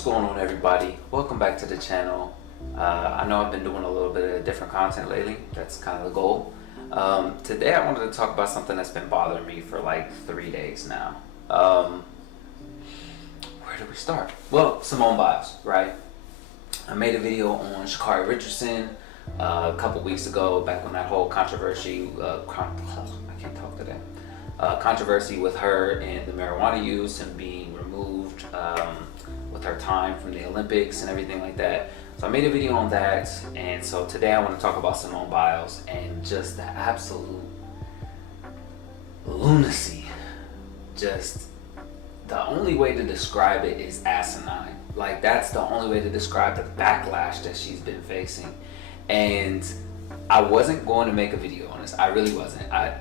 What's going on, everybody? Welcome back to the channel. I know I've been doing a little bit of different content lately. That's kind of the goal. Today I wanted to talk about something that's been bothering me for like 3 days now. Where do we start? Well, Simone Biles, right? I made a video on Sha'Carri Richardson a couple weeks ago, back when that whole controversy, controversy with her and the marijuana use and being removed with her time from the Olympics and everything like that. So I made a video on that, and so today I want to talk about Simone Biles and just the absolute lunacy. Just the only way to describe it is asinine. Like, that's the only way to describe the backlash that she's been facing. And I wasn't going to make a video on this. I really wasn't. I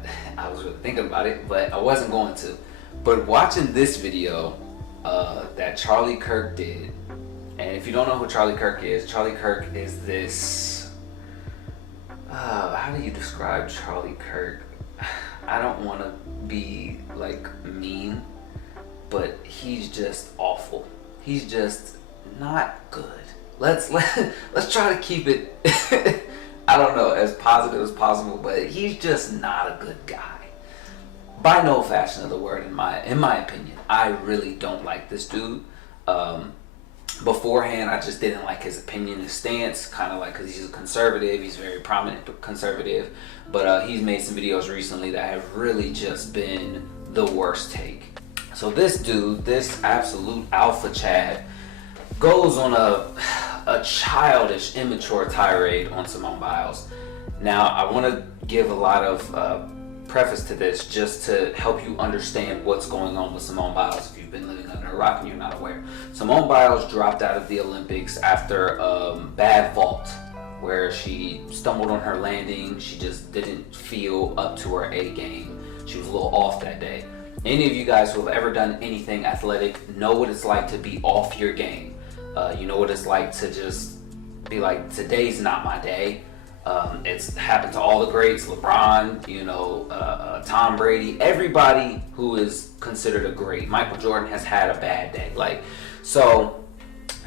was really thinking about it, but I wasn't going to. But watching this video that Charlie Kirk did, and if you don't know who Charlie Kirk is this, how do you describe Charlie Kirk? I don't want to be like mean, but he's just awful. He's just not good. Let's try to keep it I don't know, as positive as possible, but he's just not a good guy. By no fashion of the word, in my opinion. I really don't like this dude. Beforehand, I just didn't like his opinion, his stance, kind of like, because he's a conservative, he's very prominent conservative, but he's made some videos recently that have really just been the worst take. So this dude, this absolute alpha Chad, goes on a childish, immature tirade on Simone Biles. Now, I want to give a lot of preface to this just to help you understand what's going on with Simone Biles if you've been living under a rock and you're not aware. Simone Biles dropped out of the Olympics after a bad vault where she stumbled on her landing. She just didn't feel up to her A game. She was a little off that day. Any of you guys who have ever done anything athletic know what it's like to be off your game. You know what it's like to just be like, today's not my day. It's happened to all the greats, LeBron, Tom Brady, everybody who is considered a great. Michael Jordan has had a bad day. So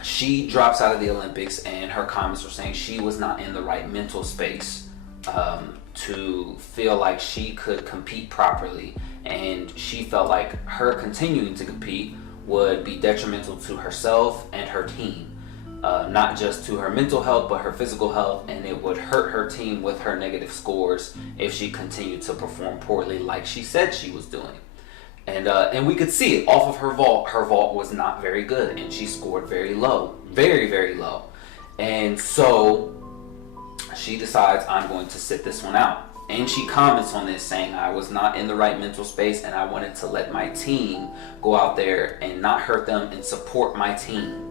she drops out of the Olympics, and her comments were saying she was not in the right mental space to feel like she could compete properly, and she felt like her continuing to compete would be detrimental to herself and her team. Not just to her mental health, but her physical health, and it would hurt her team with her negative scores if she continued to perform poorly like she said she was doing. And we could see it off of her vault. Her vault was not very good, and she scored very low, very, very low. And so she decides, I'm going to sit this one out. And she comments on this saying, I was not in the right mental space, and I wanted to let my team go out there and not hurt them and support my team.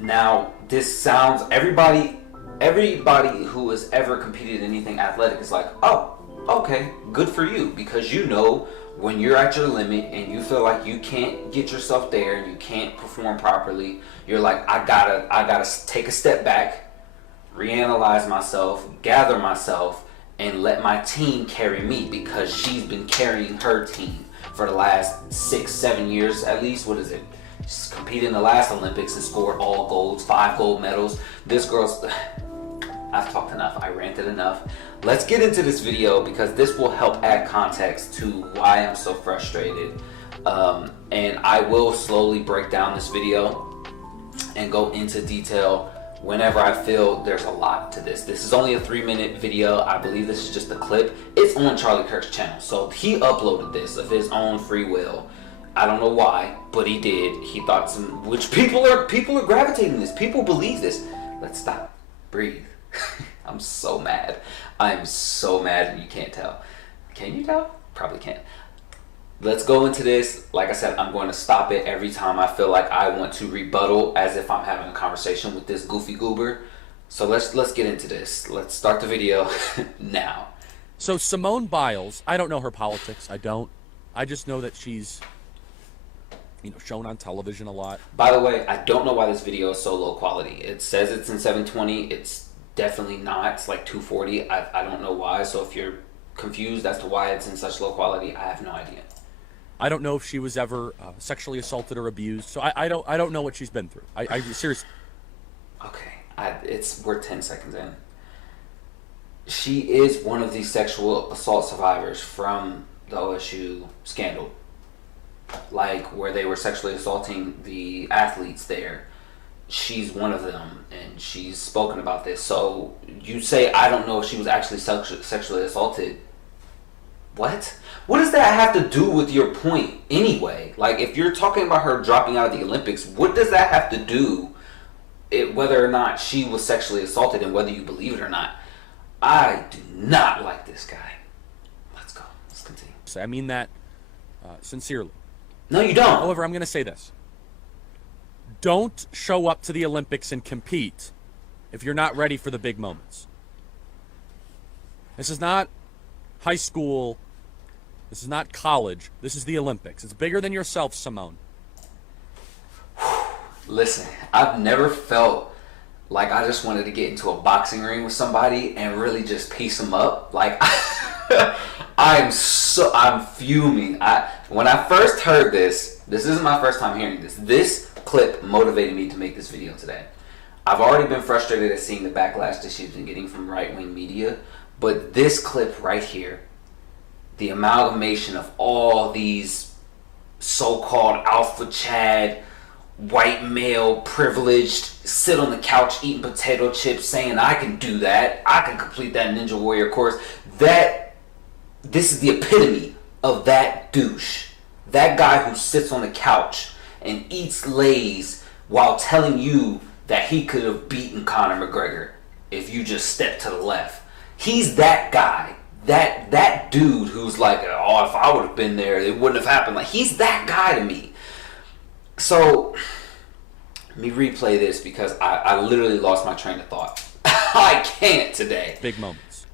Now, this sounds, everybody who has ever competed in anything athletic is like, oh, okay, good for you, because you know when you're at your limit and you feel like you can't get yourself there and you can't perform properly, you're like, I gotta take a step back, reanalyze myself, gather myself, and let my team carry me, because she's been carrying her team for the last 6-7 years at least. What is it? She's competed in the last Olympics and scored all golds, 5 gold medals. This girl's... I've talked enough. I ranted enough. Let's get into this video, because this will help add context to why I'm so frustrated. And I will slowly break down this video and go into detail whenever I feel there's a lot to this. This is only a 3-minute video. I believe this is just a clip. It's on Charlie Kirk's channel, so he uploaded this of his own free will. I don't know why, but he did. He thought which people are gravitating this. People believe this. Let's stop. Breathe. I'm so mad. I'm so mad, and you can't tell. Can you tell? Probably can't. Let's go into this. Like I said, I'm going to stop it every time I feel like I want to rebuttal, as if I'm having a conversation with this goofy goober. So let's get into this. Let's start the video now. So Simone Biles, I don't know her politics. I just know that she's, shown on television a lot. By the way, I don't know why this video is so low quality. It says it's in 720. It's definitely not. It's like 240. I don't know why. So if you're confused as to why it's in such low quality, I have no idea. I don't know if she was ever sexually assaulted or abused. So I don't know what she's been through. I seriously. Okay, we're 10 seconds in. She is one of the sexual assault survivors from the OSU scandal, like where they were sexually assaulting the athletes there. She's one of them, and she's spoken about this. So you say, I don't know if she was actually sexually assaulted. What? What does that have to do with your point anyway? Like, if you're talking about her dropping out of the Olympics, what does that have to do whether or not she was sexually assaulted and whether you believe it or not? I do not like this guy. Let's go. Let's continue. I mean that sincerely. No, you don't. However, I'm going to say this. Don't show up to the Olympics and compete if you're not ready for the big moments. This is not high school. This is not college. This is the Olympics. It's bigger than yourself, Simone. Listen, I've never felt like I just wanted to get into a boxing ring with somebody and really just piece them up. Like, I'm fuming. When I first heard this isn't my first time hearing this. This clip motivated me to make this video today. I've already been frustrated at seeing the backlash that she's been getting from right-wing media, but this clip right here, the amalgamation of all these so-called alpha Chad, white male, privileged, sit on the couch eating potato chips saying I can do that, I can complete that Ninja Warrior course, this is the epitome of that douche. That guy who sits on the couch and eats Lay's while telling you that he could have beaten Conor McGregor if you just stepped to the left. He's that guy. That dude who's like, oh, if I would have been there, it wouldn't have happened. Like, he's that guy to me. So, let me replay this because I literally lost my train of thought. I can't today. Big moments.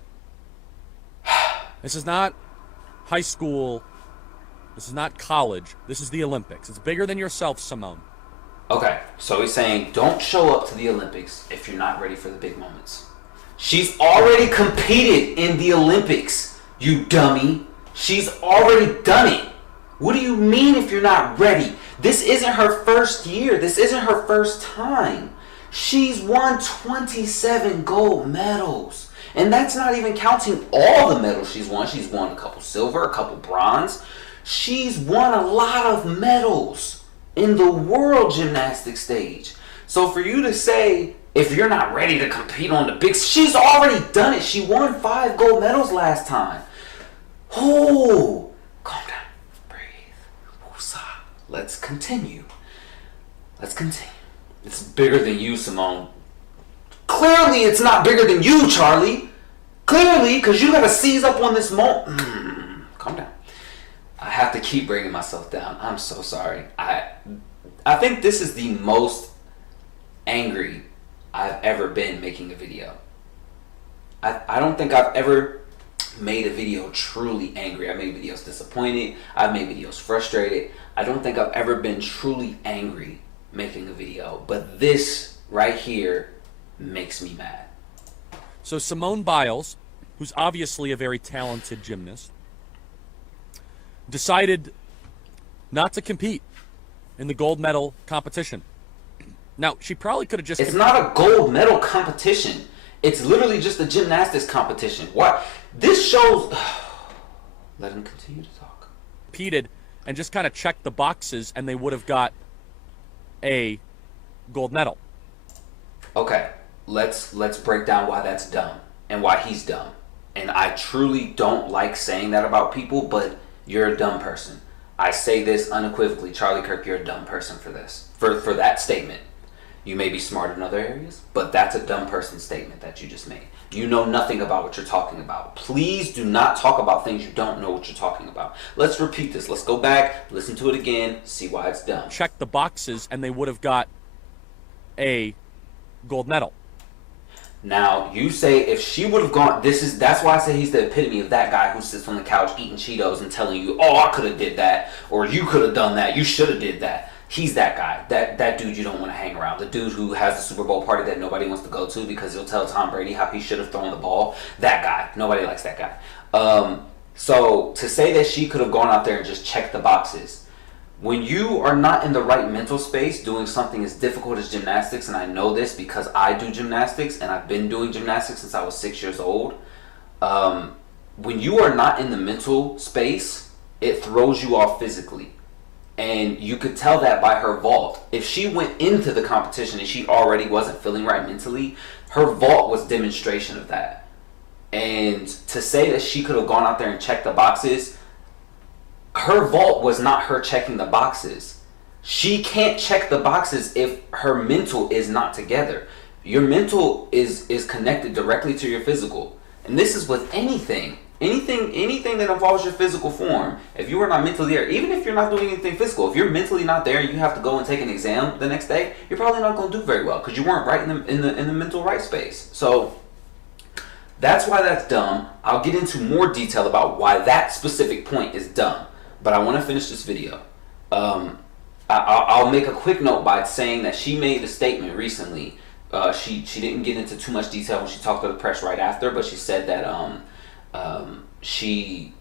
This is not high school. This is not college. This is the Olympics. It's bigger than yourself, Simone. Okay, so he's saying don't show up to the Olympics if you're not ready for the big moments. She's already competed in the Olympics, you dummy. She's already done it. What do you mean if you're not ready? This isn't her first year. This isn't her first time. She's won 27 gold medals. And that's not even counting all the medals she's won. She's won a couple silver, a couple bronze. She's won a lot of medals in the world gymnastics stage. So for you to say, if you're not ready to compete on the big, she's already done it. She won 5 gold medals last time. Oh, calm down, breathe, woosah. Let's continue. It's bigger than you, Simone. Clearly, it's not bigger than you, Charlie. Clearly, because you got to seize up on this moment. Calm down. I have to keep bringing myself down. I'm so sorry. I think this is the most angry I've ever been making a video. I don't think I've ever made a video truly angry. I made videos disappointed. I've made videos frustrated. I don't think I've ever been truly angry making a video. But this right here makes me mad. So Simone Biles, who's obviously a very talented gymnast, decided not to compete in the gold medal competition. Now, she probably could have just... It's not a gold medal competition. It's literally just a gymnastics competition. What? This shows... Let him continue to talk. Competed and just kind of checked the boxes and they would have got a gold medal. Okay, let's break down why that's dumb and why he's dumb. And I truly don't like saying that about people, but you're a dumb person. I say this unequivocally. Charlie Kirk, you're a dumb person for this. For that statement. You may be smart in other areas, but that's a dumb person statement that you just made. You know nothing about what you're talking about. Please do not talk about things you don't know what you're talking about. Let's repeat this. Let's go back, listen to it again, see why it's dumb. Check the boxes and they would have got a gold medal. Now, you say if she would have gone, that's why I say he's the epitome of that guy who sits on the couch eating Cheetos and telling you, oh, I could have did that, or you could have done that, you should have did that. He's that guy, that dude you don't want to hang around. The dude who has the Super Bowl party that nobody wants to go to because he'll tell Tom Brady how he should have thrown the ball. That guy. Nobody likes that guy. So to say that she could have gone out there and just checked the boxes, when you are not in the right mental space doing something as difficult as gymnastics, and I know this because I do gymnastics and I've been doing gymnastics since I was 6 years old. When you are not in the mental space, it throws you off physically. And you could tell that by her vault. If she went into the competition and she already wasn't feeling right mentally, her vault was demonstration of that. And to say that she could have gone out there and checked the boxes, her vault was not her checking the boxes. She can't check the boxes if her mental is not together. Your mental is connected directly to your physical. And this is with anything. Anything that involves your physical form. If you are not mentally there, even if you're not doing anything physical, if you're mentally not there and you have to go and take an exam the next day, you're probably not going to do very well because you weren't right in the mental right space. So that's why that's dumb. I'll get into more detail about why that specific point is dumb. But I want to finish this video. I'll make a quick note by saying that she made a statement recently. She didn't get into too much detail when she talked to the press right after, but she said that she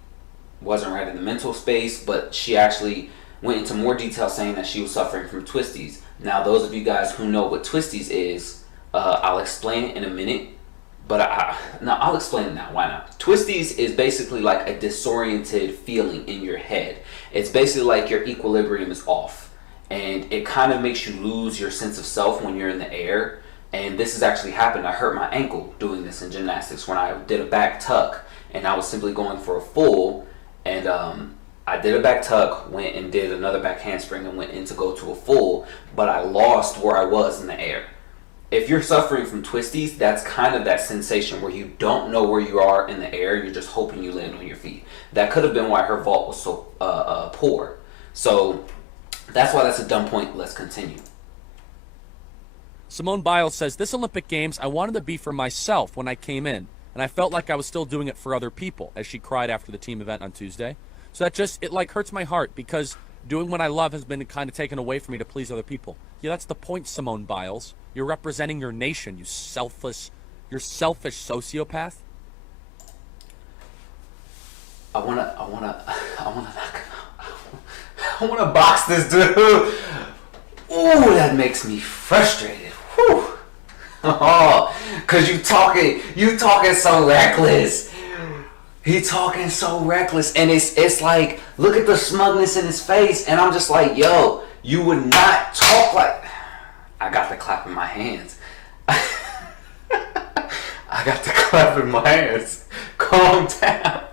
wasn't right in the mental space, but she actually went into more detail saying that she was suffering from twisties. Now, those of you guys who know what twisties is, I'll explain it in a minute. But I'll explain it now. Why not? Twisties is basically like a disoriented feeling in your head. It's basically like your equilibrium is off. And it kind of makes you lose your sense of self when you're in the air. And this has actually happened. I hurt my ankle doing this in gymnastics when I did a back tuck. And I was simply going for a full. And I did a back tuck, went and did another back handspring and went in to go to a full. But I lost where I was in the air. If you're suffering from twisties, that's kind of that sensation where you don't know where you are in the air. You're just hoping you land on your feet. That could have been why her vault was so poor. So that's why that's a dumb point. Let's continue. Simone Biles says, this Olympic Games, I wanted to be for myself when I came in, and I felt like I was still doing it for other people, as she cried after the team event on Tuesday. So that just, it like hurts my heart because doing what I love has been kind of taken away from me to please other people. Yeah, that's the point, Simone Biles. You're representing your nation, you're selfish sociopath. I wanna box this dude. Ooh, that makes me frustrated. Whew. Oh, cause you talking so reckless. He talking so reckless, and it's like, look at the smugness in his face, and I'm just like, yo, you would not talk like. I got the clap in my hands. I got the clap in my hands. Calm down.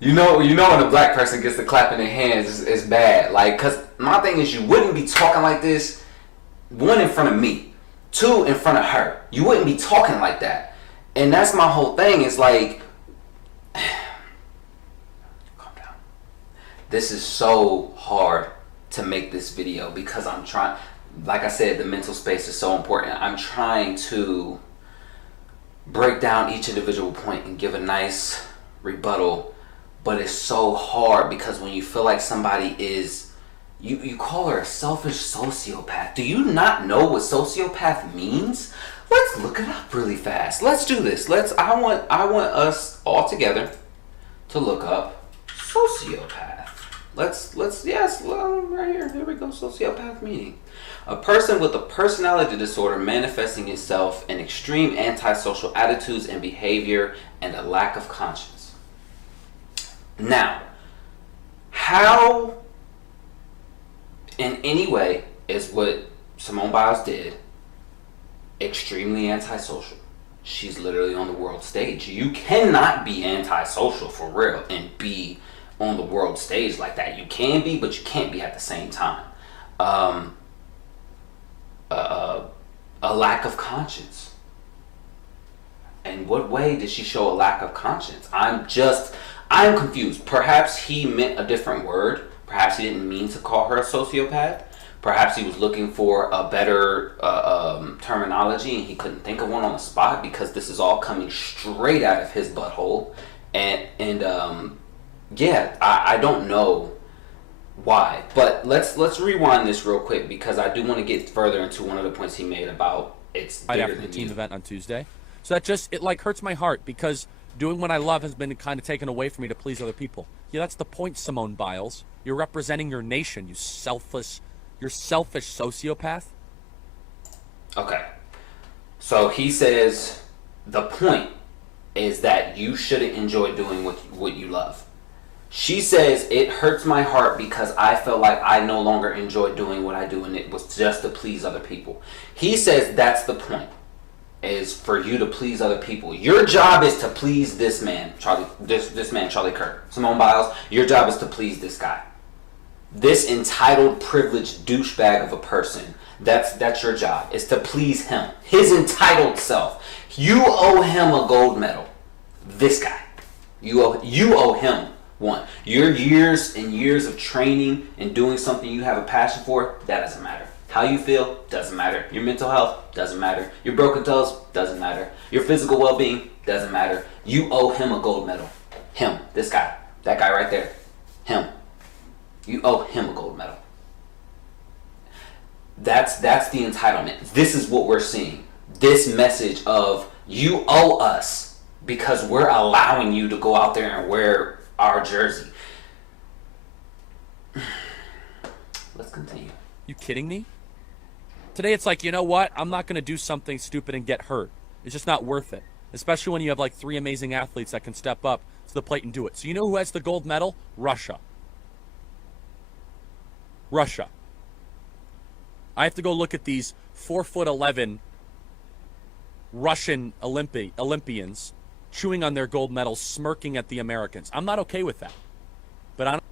You know when a black person gets the clap in their hands, it's bad. Like, cause my thing is, you wouldn't be talking like this. One, in front of me. Two, in front of her. You wouldn't be talking like that. And that's my whole thing. Is like, calm down. This is so hard to make this video because I'm trying. Like I said, the mental space is so important. I'm trying to break down each individual point and give a nice rebuttal, but it's so hard because when you feel like somebody is, you call her a selfish sociopath. Do you not know what sociopath means? Let's look it up really fast. Let's do this. I want us all together to look up sociopath. Yes, right here. There we go. Sociopath meaning. A person with a personality disorder manifesting itself in extreme antisocial attitudes and behavior and a lack of conscience. Now, how in any way is what Simone Biles did extremely antisocial? She's literally on the world stage. You cannot be antisocial for real and be on the world stage like that. You can be, but you can't be at the same time. A lack of conscience. In what way did she show a lack of conscience? I'm confused. Perhaps he meant a different word. Perhaps he didn't mean to call her a sociopath. Perhaps he was looking for a better terminology and he couldn't think of one on the spot because this is all coming straight out of his butthole. Yeah, I don't know why, but let's rewind this real quick because I do want to get further into one of the points he made about it's right after the team event on Tuesday. So that just, it like hurts my heart because Doing what I love has been kind of taken away from me to please other people. Yeah, that's the point, Simone Biles. You're representing your nation, you're selfish sociopath. Okay. So he says the point is that you shouldn't enjoy doing what you love. She says it hurts my heart because I felt like I no longer enjoy doing what I do and it was just to please other people. He says that's the point, is for you to please other people. Your job is to please this man, Charlie Kirk. Simone Biles, your job is to please this guy. This entitled, privileged douchebag of a person. That's your job, is to please him. His entitled self. You owe him a gold medal. This guy. You owe him one. Your years and years of training and doing something you have a passion for, that doesn't matter. How you feel, doesn't matter. Your mental health, doesn't matter. Your broken toes, doesn't matter. Your physical well-being, doesn't matter. You owe him a gold medal. Him, this guy. That guy right there. Him. You owe him a gold medal. That's the entitlement. This is what we're seeing. This message of you owe us because we're allowing you to go out there and wear our jersey. Let's continue. You kidding me? Today it's like, you know what? I'm not going to do something stupid and get hurt. It's just not worth it. Especially when you have like 3 amazing athletes that can step up to the plate and do it. So you know who has the gold medal? Russia. Russia. I have to go look at these 4'11" Russian Olympians chewing on their gold medals, smirking at the Americans. I'm not okay with that. But I don't...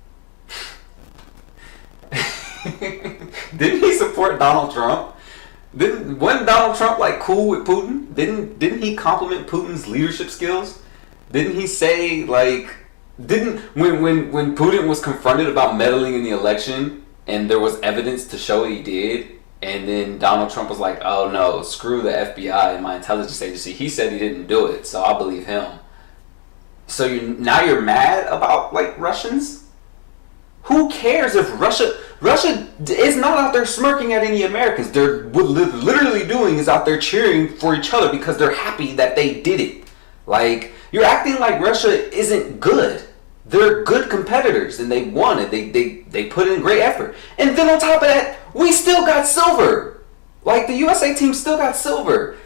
Didn't he support Donald Trump? Wasn't Donald Trump like cool with Putin? Didn't he compliment Putin's leadership skills? Didn't he say like when Putin was confronted about meddling in the election and there was evidence to show he did, and then Donald Trump was like, "Oh no, screw the FBI and my intelligence agency. He said he didn't do it, so I believe him." So you're mad about like Russians? Who cares if Russia is not out there smirking at any Americans? They're what literally doing is out there cheering for each other because they're happy that they did it. Like, you're acting like Russia isn't good. They're good competitors and they won it. They put in great effort. And then on top of that, we still got silver. Like, the USA team still got silver.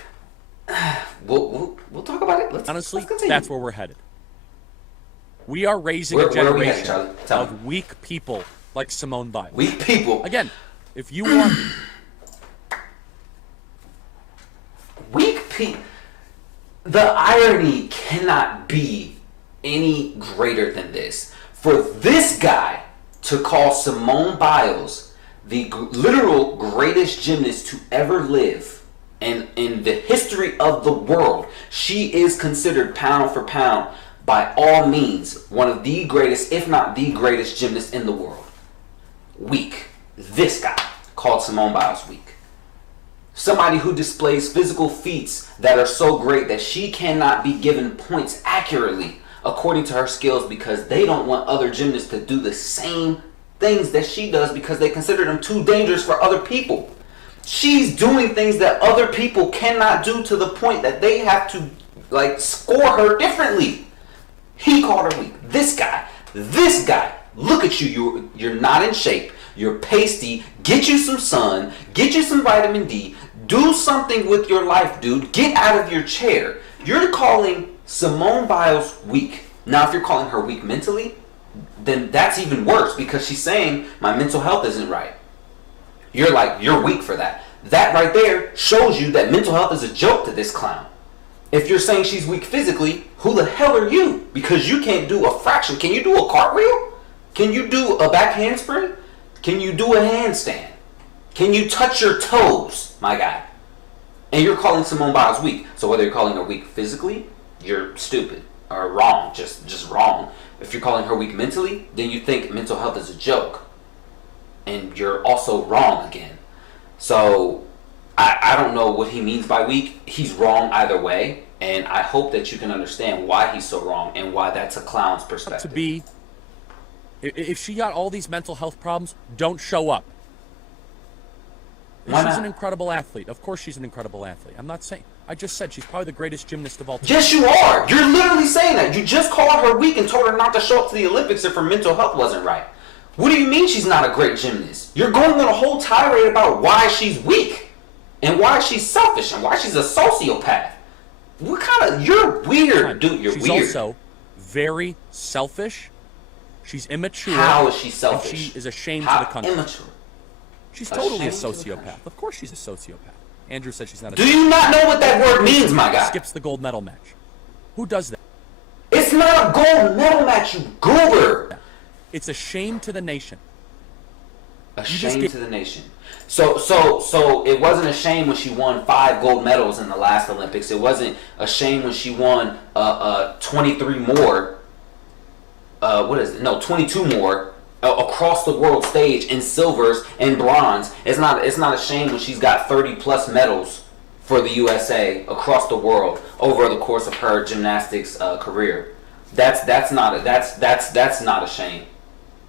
We'll talk about it. Honestly, let's continue. that's where we're headed. We are raising a generation of weak people like Simone Biles. Weak people. Again, if you want... Weak people. The irony cannot be any greater than this. For this guy to call Simone Biles the literal greatest gymnast to ever live, and in the history of the world, she is considered pound for pound, by all means, one of the greatest, if not the greatest gymnast in the world. Weak. This guy called Simone Biles weak. Somebody who displays physical feats that are so great that she cannot be given points accurately according to her skills because they don't want other gymnasts to do the same things that she does because they consider them too dangerous for other people. She's doing things that other people cannot do to the point that they have to like score her differently. He called her weak. This guy, look at you. You're not in shape. You're pasty. Get you some sun. Get you some vitamin D. Do something with your life, dude. Get out of your chair. You're calling Simone Biles weak. Now, if you're calling her weak mentally, then that's even worse because she's saying my mental health isn't right. You're weak for that. That right there shows you that mental health is a joke to this clown. If you're saying she's weak physically, who the hell are you? Because you can't do a fraction. Can you do a cartwheel? Can you do a back handspring? Can you do a handstand? Can you touch your toes, my guy? And you're calling Simone Biles weak. So whether you're calling her weak physically, you're stupid or wrong, just wrong. If you're calling her weak mentally, then you think mental health is a joke. And you're also wrong again. So I don't know what he means by weak. He's wrong either way. And I hope that you can understand why he's so wrong and why that's a clown's perspective. If she got all these mental health problems, don't show up. Why She's not? an incredible athlete. Of course she's an incredible athlete. I'm not saying... I just said she's probably the greatest gymnast of all time. Yes, you are. You're literally saying that. You just called her weak and told her not to show up to the Olympics if her mental health wasn't right. What do you mean she's not a great gymnast? You're going on a whole tirade about why she's weak and why she's selfish and why she's a sociopath. What kind of... You're weird, dude. You're she's weird. She's also very selfish. She's immature. How is she selfish? And she is ashamed How to the country. Immature. She's totally a sociopath. Of course she's a sociopath. Andrew said she's not a... Do you not know what that word means, my guy? Skips the gold medal match. Who does that? It's not a gold medal match, you goober. It's a shame to the nation. A shame to the nation. So it wasn't a shame when she won 5 gold medals in the last Olympics. It wasn't a shame when she won 23 more. 22 more across the world stage in silvers and bronze. It's not a shame when she's got 30 plus medals for the USA across the world over the course of her gymnastics career. That's not a shame.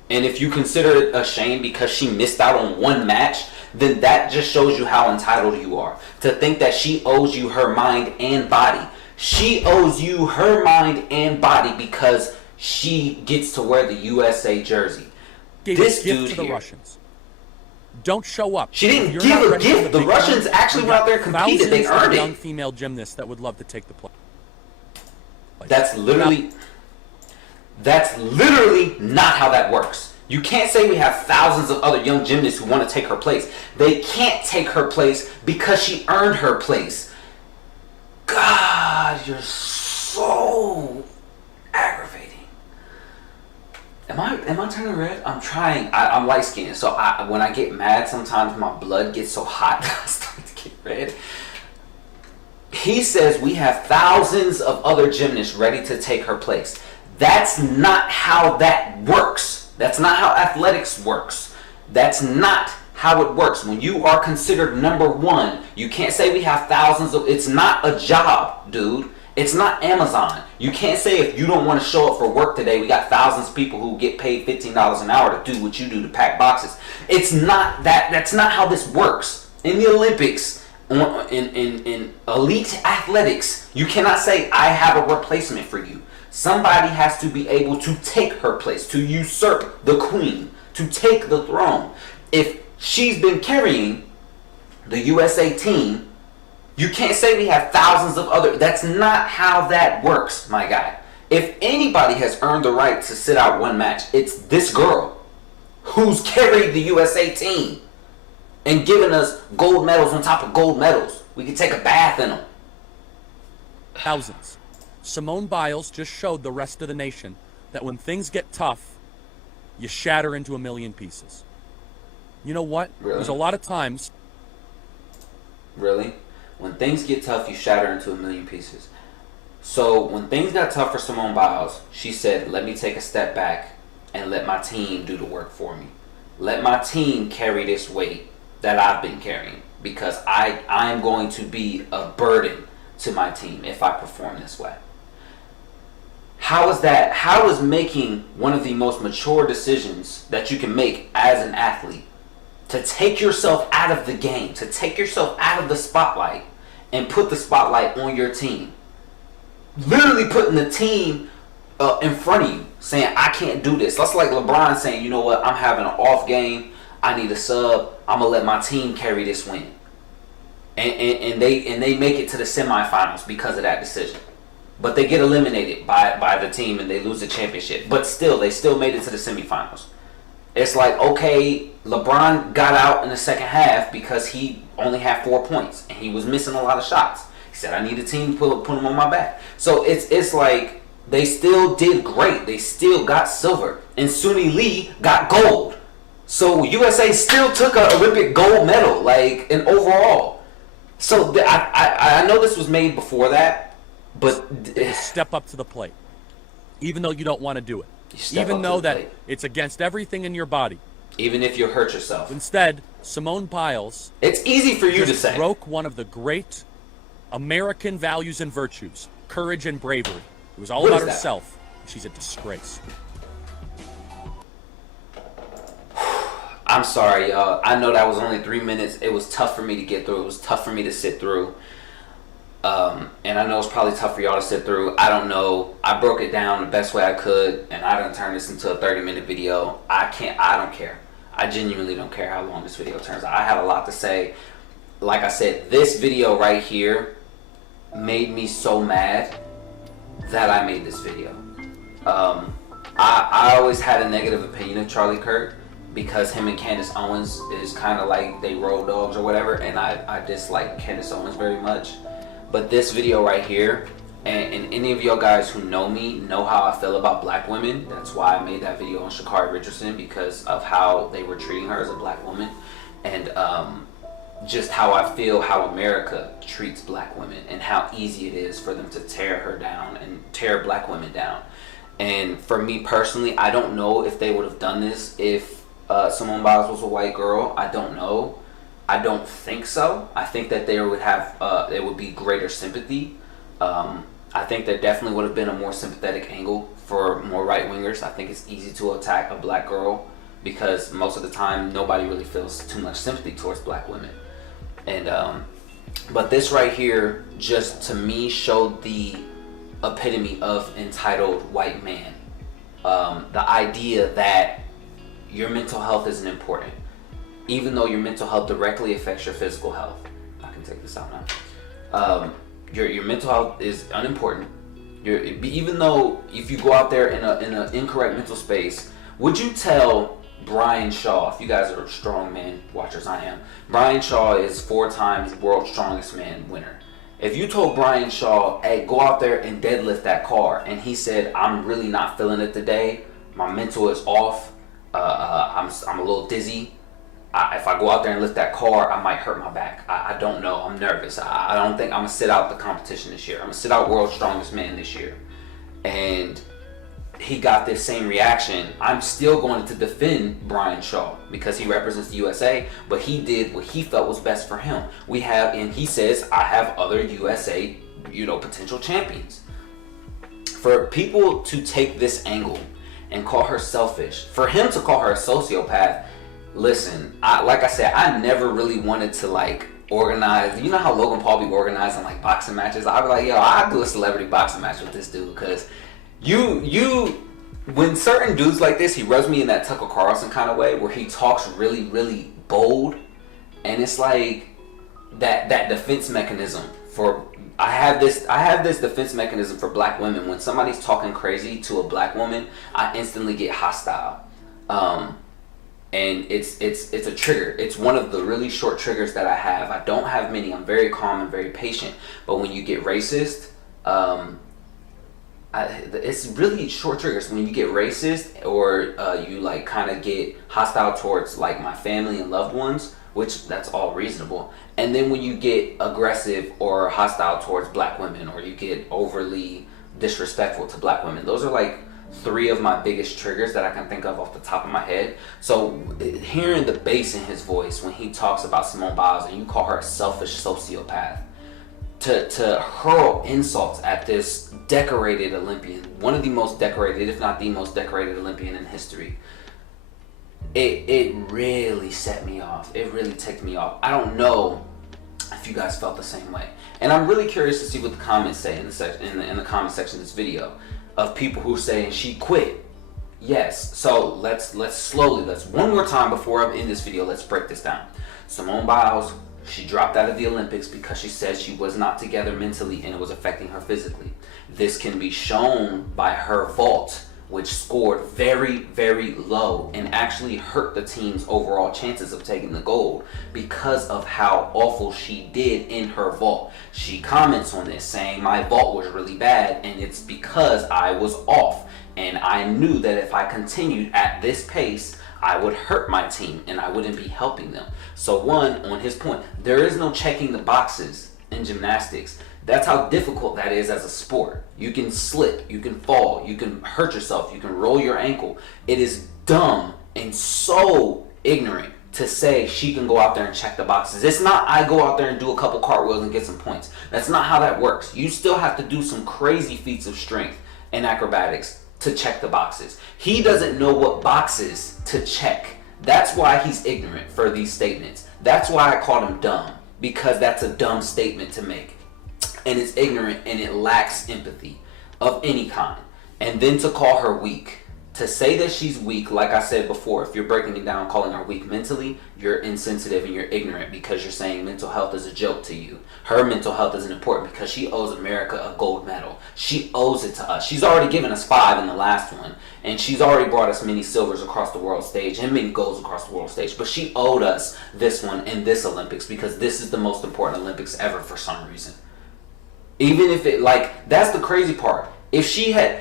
And if you consider it a shame because she missed out on one match, then that just shows you how entitled you are. To think that she owes you her mind and body. She owes you her mind and body because she gets to wear the USA jersey. Gave this gift to the Russians. Don't show up. She didn't give a gift. The Russians actually went out there and competed. They earned it. Young female gymnasts that would love to take the place. That's literally not how that works. You can't say we have thousands of other young gymnasts who want to take her place. They can't take her place because she earned her place. God, you're so aggravating. Am I turning red? I'm trying. I'm light skinned, so when I get mad, sometimes my blood gets so hot that I start to get red. He says we have thousands of other gymnasts ready to take her place. That's not how that works. That's not how athletics works. That's not how it works. When you are considered number one, you can't say we have thousands of... It's not a job, dude. It's not Amazon. You can't say if you don't want to show up for work today, we got thousands of people who get paid $15 an hour to do what you do, to pack boxes. It's not that. That's not how this works. In the Olympics, in elite athletics, you cannot say, I have a replacement for you. Somebody has to be able to take her place, to usurp the queen, to take the throne. If she's been carrying the USA team, you can't say we have thousands of other... That's not how that works, my guy. If anybody has earned the right to sit out one match, it's this girl who's carried the USA team and given us gold medals on top of gold medals. We can take a bath in them. Thousands. Simone Biles just showed the rest of the nation that when things get tough, you shatter into a million pieces. You know what? Really? There's a lot of times... Really? When things get tough, you shatter into a million pieces. So when things got tough for Simone Biles, she said, let me take a step back and let my team do the work for me. Let my team carry this weight that I've been carrying, because I am going to be a burden to my team if I perform this way. How is that? How is making one of the most mature decisions that you can make as an athlete, to take yourself out of the game, to take yourself out of the spotlight and put the spotlight on your team? Literally putting the team in front of you, saying, I can't do this. That's like LeBron saying, you know what, I'm having an off game, I need a sub, I'm going to let my team carry this win. And they make it to the semifinals because of that decision. But they get eliminated by the team and they lose the championship. But still, they still made it to the semifinals. It's like, okay, LeBron got out in the second half because he only had 4 points and he was missing a lot of shots. He said, I need a team to put him on my back. So it's like they still did great. They still got silver. And Suni Lee got gold. So USA still took an Olympic gold medal, like, in overall. So I know this was made before that, but... Step up to the plate, even though you don't want to do it. Even though that it's against everything in your body. Even if you hurt yourself. Instead, Simone Biles... It's easy for you to say. ...broke one of the great American values and virtues, courage and bravery. It was all about herself. She's a disgrace. I'm sorry, y'all. I know that was only 3 minutes. It was tough for me to get through. It was tough for me to sit through. And I know it's probably tough for y'all to sit through. I don't know. I broke it down the best way I could, and I done turned this into a 30-minute video. I don't care. I genuinely don't care how long this video turns out. I have a lot to say. Like I said, this video right here made me so mad that I made this video. I always had a negative opinion of Charlie Kirk because him and Candace Owens is kind of like they road dogs or whatever, and I dislike Candace Owens very much. But this video right here, and any of y'all guys who know me know how I feel about black women. That's why I made that video on Sha'Carri Richardson, because of how they were treating her as a black woman, and just how I feel how America treats black women and how easy it is for them to tear her down and tear black women down. And for me personally, I don't know if they would have done this if Simone Biles was a white girl. I don't know. I don't think so. I think that there would have there would be greater sympathy. I think there definitely would have been a more sympathetic angle for more right wingers. I think it's easy to attack a black girl because most of the time nobody really feels too much sympathy towards black women. And but this right here just to me showed the epitome of entitled white man. The idea that your mental health isn't important, even though your mental health directly affects your physical health. I can take this out now. Your mental health is unimportant. Even though if you go out there in an incorrect mental space, would you tell Brian Shaw, if you guys are strongman watchers, I am. Brian Shaw is 4 times world's strongest man winner. If you told Brian Shaw, hey, go out there and deadlift that car, and he said, I'm really not feeling it today, my mental is off, I'm a little dizzy, if I go out there and lift that car, I might hurt my back. I don't know, I'm nervous. I don't think I'm going to sit out the competition this year. I'm going to sit out world's strongest man this year. And he got this same reaction. I'm still going to defend Brian Shaw because he represents the USA, but he did what he felt was best for him. And he says, I have other USA, potential champions. For people to take this angle and call her selfish, for him to call her a sociopath, listen, like I said, I never really wanted to organize. You know how Logan Paul be organizing boxing matches? I'd be like, yo, I'll do a celebrity boxing match with this dude, because when certain dudes like this, he rubs me in that Tucker Carlson kind of way where he talks really, really bold, and it's like that defense mechanism for I have this defense mechanism for black women. When somebody's talking crazy to a black woman, I instantly get hostile. And it's a trigger. It's one of the really short triggers that I have. I don't have many. I'm very calm and very patient. But when you get racist, it's really short triggers. When you get racist or you kind of get hostile towards my family and loved ones, which that's all reasonable. And then when you get aggressive or hostile towards black women, or you get overly disrespectful to black women, those are 3 of my biggest triggers that I can think of off the top of my head. So hearing the bass in his voice when he talks about Simone Biles and you call her a selfish sociopath, to hurl insults at this decorated Olympian, one of the most decorated, if not the most decorated Olympian in history, it really set me off. It really ticked me off. I don't know if you guys felt the same way. And I'm really curious to see what the comments say in the comment section of this video, of people who say she quit. Yes. So let's one more time before I end this video, let's break this down. Simone Biles, she dropped out of the Olympics because she said she was not together mentally and it was affecting her physically. This can be shown by her vault, which scored very, very low and actually hurt the team's overall chances of taking the gold because of how awful she did in her vault. She comments on this saying, my vault was really bad and it's because I was off, and I knew that if I continued at this pace, I would hurt my team and I wouldn't be helping them. So on his point, there is no checking the boxes in gymnastics. That's how difficult that is as a sport. You can slip, you can fall, you can hurt yourself, you can roll your ankle. It is dumb and so ignorant to say she can go out there and check the boxes. It's not I go out there and do a couple cartwheels and get some points. That's not how that works. You still have to do some crazy feats of strength and acrobatics to check the boxes. He doesn't know what boxes to check. That's why he's ignorant for these statements. That's why I called him dumb, because that's a dumb statement to make. and it's ignorant and it lacks empathy of any kind. And then to call her weak, to say that she's weak, like I said before, if you're breaking it down, calling her weak mentally, you're insensitive and you're ignorant because you're saying mental health is a joke to you. Her mental health isn't important because she owes America a gold medal. She owes it to us. She's already given us 5 in the last one, and she's already brought us many silvers across the world stage and many golds across the world stage, but she owed us this one in this Olympics because this is the most important Olympics ever for some reason. Even if it, like, that's the crazy part. If she had,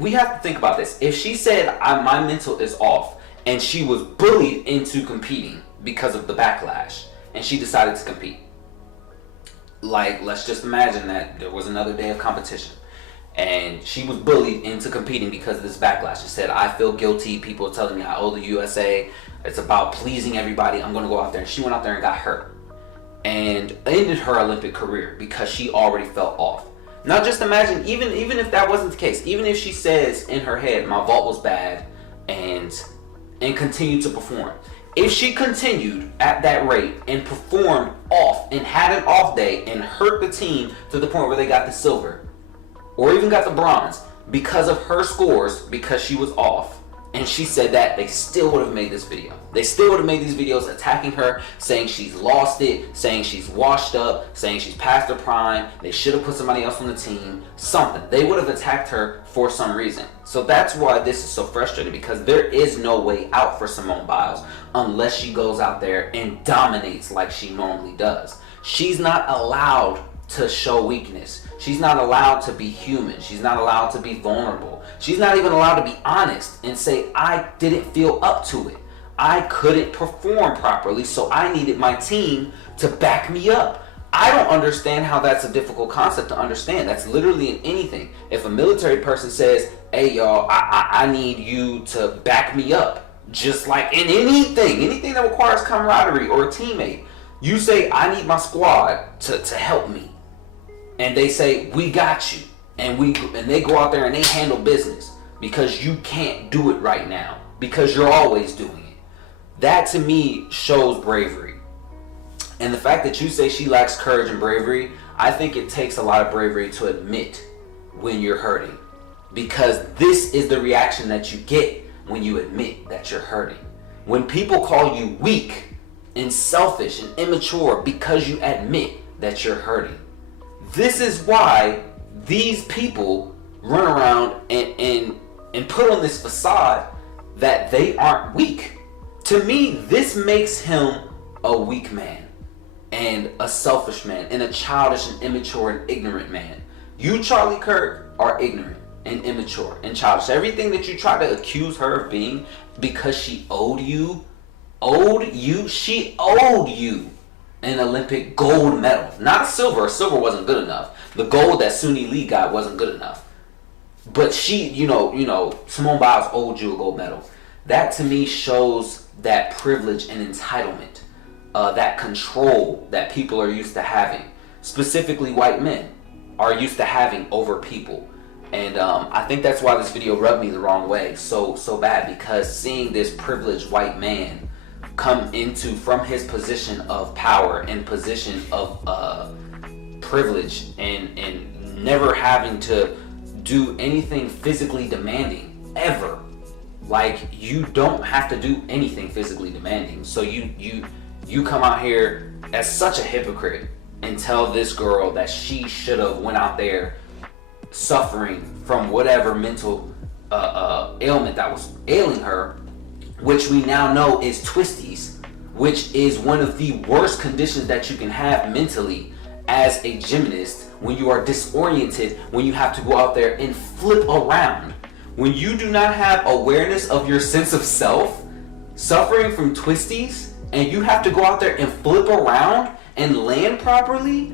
we have to think about this. If she said, my mental is off, and she was bullied into competing because of the backlash, and she decided to compete. Like, let's just imagine that there was another day of competition, and she was bullied into competing because of this backlash. She said, I feel guilty. People are telling me I owe the USA. It's about pleasing everybody. I'm going to go out there. And she went out there and got hurt and ended her Olympic career because she already felt off. Now just imagine, even if that wasn't the case, even if she says in her head, my vault was bad, and continued to perform. If she continued at that rate and performed off and had an off day and hurt the team to the point where they got the silver or even got the bronze because of her scores, because she was off, and she said that, they still would have made this video. They still would have made these videos attacking her, saying she's lost it, saying she's washed up, saying she's past her prime, they should have put somebody else on the team, something. They would have attacked her for some reason. So that's why this is so frustrating, because there is no way out for Simone Biles unless she goes out there and dominates like she normally does. She's not allowed to show weakness. She's not allowed to be human. She's not allowed to be vulnerable. She's not even allowed to be honest and say, I didn't feel up to it. I couldn't perform properly, so I needed my team to back me up. I don't understand how that's a difficult concept to understand. That's literally in anything. If a military person says, hey y'all, I need you to back me up, just like in anything that requires camaraderie or a teammate, you say, I need my squad to help me. And they say, we got you. And they go out there and they handle business because you can't do it right now, because you're always doing it. That to me shows bravery. And the fact that you say she lacks courage and bravery, I think it takes a lot of bravery to admit when you're hurting, because this is the reaction that you get when you admit that you're hurting. When people call you weak and selfish and immature because you admit that you're hurting. This is why these people run around and put on this facade that they aren't weak. To me, this makes him a weak man and a selfish man and a childish and immature and ignorant man. You, Charlie Kirk, are ignorant and immature and childish. Everything that you try to accuse her of being because she owed you an Olympic gold medal. Not a silver. Silver wasn't good enough. The gold that Suni Lee got wasn't good enough. But she, Simone Biles owed you a gold medal. That to me shows that privilege and entitlement, that control that people are used to having. Specifically white men are used to having over people. And I think that's why this video rubbed me the wrong way so bad, because seeing this privileged white man come into from his position of power and position of privilege and never having to do anything physically demanding ever. Like, you don't have to do anything physically demanding. So you come out here as such a hypocrite and tell this girl that she should have went out there suffering from whatever mental ailment that was ailing her, which we now know is twisties, which is one of the worst conditions that you can have mentally as a gymnast, when you are disoriented, when you have to go out there and flip around. When you do not have awareness of your sense of self, suffering from twisties, and you have to go out there and flip around and land properly,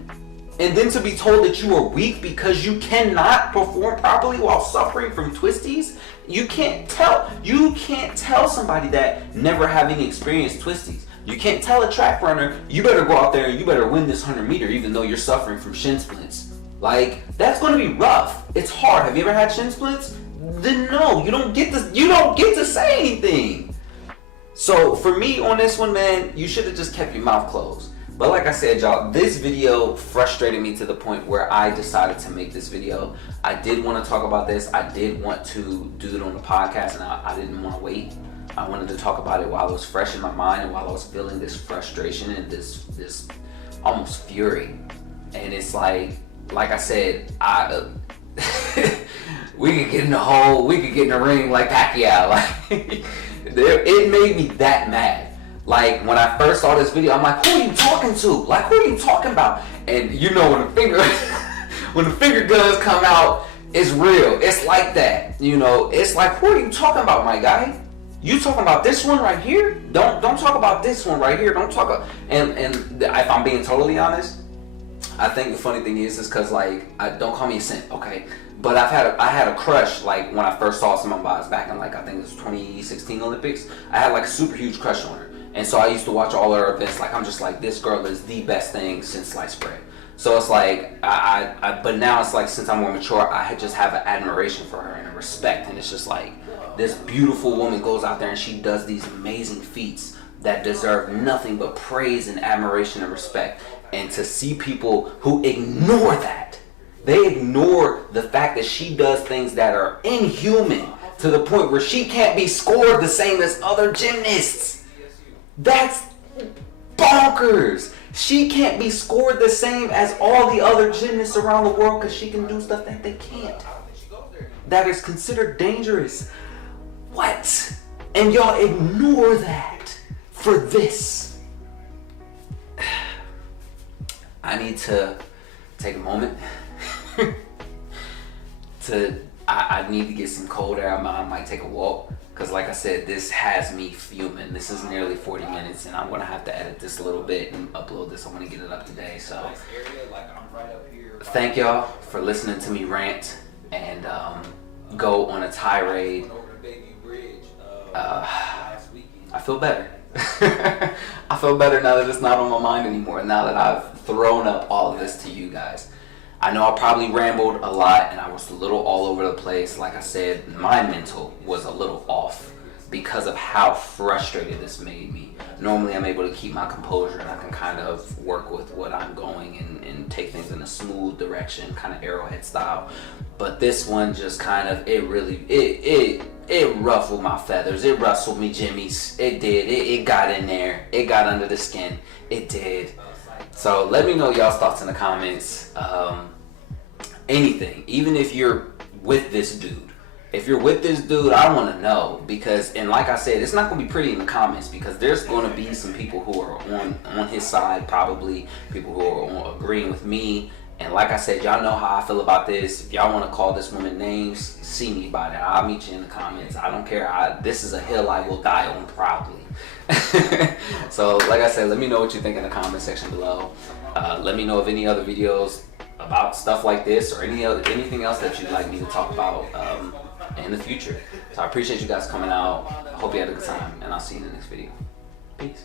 and then to be told that you are weak because you cannot perform properly while suffering from twisties, you can't tell somebody that never having experienced twisties. You can't tell a track runner, you better go out there and you better win this 100 meter even though you're suffering from shin splints. Like, that's going to be rough. It's hard. Have you ever had shin splints? Then no, you don't get to say anything. So for me on this one, man, you should have just kept your mouth closed. But like I said, y'all, this video frustrated me to the point where I decided to make this video. I did want to talk about this. I did want to do it on the podcast, and I didn't want to wait. I wanted to talk about it while it was fresh in my mind and while I was feeling this frustration and this almost fury. And it's like I said, we could get in the hole, we could get in the ring like Pacquiao. Like, it made me that mad. Like, when I first saw this video, I'm like, who are you talking to? Like, who are you talking about? And you know, when the finger guns come out, it's real. It's like that. You know, it's like, who are you talking about, my guy? You talking about this one right here? Don't talk about this one right here. Don't talk about, and if I'm being totally honest, I think the funny thing is because, like, don't call me a simp, okay? But I had a crush, like, when I first saw Simone Biles back in, like, I think it was 2016 Olympics. I had like a super huge crush on her, and so I used to watch all her events. Like, I'm just like, this girl is the best thing since sliced bread. So it's like but now it's like, since I'm more mature, I just have an admiration for her and a respect, and it's just like, this beautiful woman goes out there and she does these amazing feats that deserve nothing but praise and admiration and respect. And to see people who ignore that, they ignore the fact that she does things that are inhuman to the point where she can't be scored the same as other gymnasts. That's bonkers. She can't be scored the same as all the other gymnasts around the world because she can do stuff that they can't. That is considered dangerous. What? And y'all ignore that for this. I need to take a moment I need to get some cold air. I might take a walk, because like I said, this has me fuming. This is nearly 40 minutes, and I'm gonna have to edit this a little bit and upload this. I want to get it up today. So thank y'all for listening to me rant and go on a tirade. I feel better. I feel better now that it's not on my mind anymore, now that I've thrown up all of this to you guys. I know I probably rambled a lot and I was a little all over the place. Like I said, my mental was a little off because of how frustrated this made me. Normally I'm able to keep my composure and I can kind of work with what I'm going and take things in a smooth direction, kind of Arrowhead style. But this one just kind of, it ruffled my feathers. It rustled me jimmies. It did. It got in there. It got under the skin. It did. So let me know y'all's thoughts in the comments. Anything, even if you're with this dude. If you're with this dude, I want to know, because, and like I said, it's not going to be pretty in the comments, because there's going to be some people who are on his side, probably people who are agreeing with me. And like I said, y'all know how I feel about this. If y'all want to call this woman names, see me about it. I'll meet you in the comments. I don't care. This is a hill I will die on proudly. So like I said, let me know what you think in the comment section below. Let me know of any other videos about stuff like this or anything else that you'd like me to talk about in the future. So I appreciate you guys coming out. I hope you had a good time, and I'll see you in the next video. Peace.